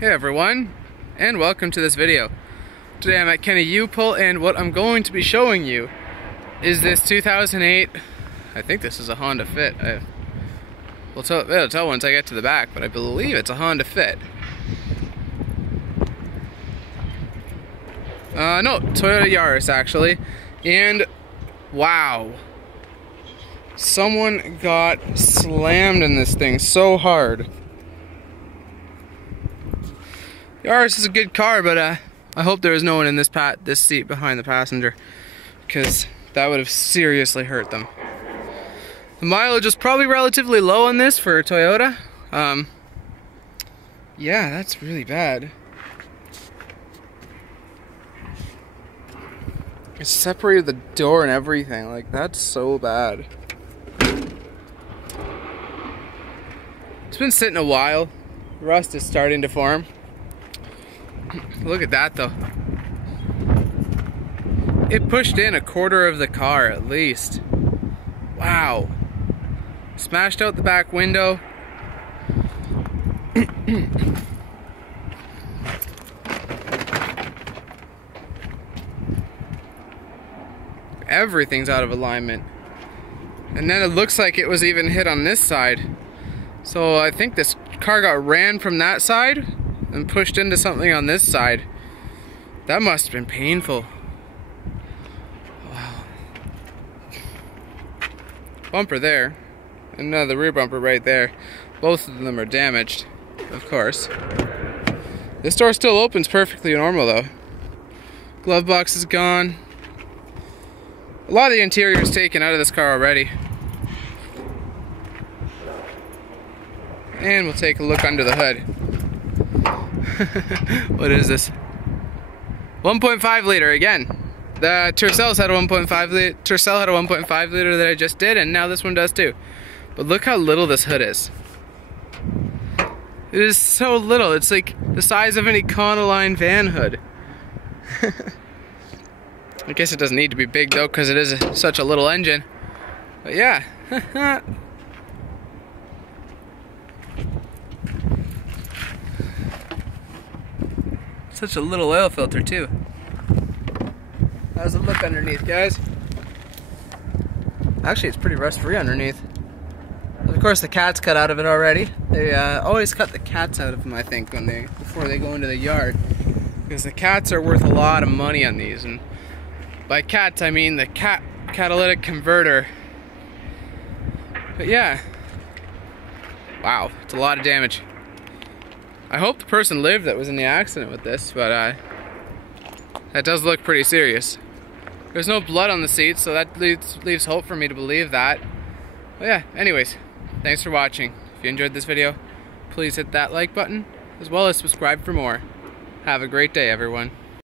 Hey everyone, and welcome to this video. Today I'm at Kenny U-Pull, and what I'm going to be showing you is this 2008, I think this is a Honda Fit. It'll tell once I get to the back, but I believe it's a Honda Fit. No, Toyota Yaris actually, and wow. Someone got slammed in this thing so hard. Yaris is a good car, but I hope there was no one in this seat behind the passenger, because that would have seriously hurt them. The mileage is probably relatively low on this for a Toyota. Yeah, that's really bad. It separated the door and everything. Like, that's so bad. It's been sitting a while. Rust is starting to form. Look at that though. It pushed in a quarter of the car at least. Wow. Smashed out the back window. Everything's out of alignment. And then it looks like it was even hit on this side. So I think this car got ran from that side and pushed into something on this side. That must have been painful. Wow. Bumper there, and the rear bumper right there. Both of them are damaged, of course. This door still opens perfectly normal though. Glove box is gone. A lot of the interior is taken out of this car already. And we'll take a look under the hood. What is this? 1.5 liter again. The Tercel's had a 1.5 liter. Tercel had a 1.5 liter that I just did, and now this one does too. But look how little this hood is. It is so little. It's like the size of an Econoline van hood. I guess it doesn't need to be big though, because it is such a little engine. But yeah. Such a little oil filter too. How's it look underneath, guys? Actually, it's pretty rust free underneath. Of course, the cat's cut out of it already. They always cut the cats out of them, I think, before they go into the yard, because the cats are worth a lot of money on these. And by cats, I mean the catalytic converter. But yeah, wow, it's a lot of damage. I hope the person lived that was in the accident with this, but that does look pretty serious. There's no blood on the seat, so that leaves hope for me to believe that. But yeah, anyways, thanks for watching. If you enjoyed this video, please hit that like button, as well as subscribe for more. Have a great day, everyone.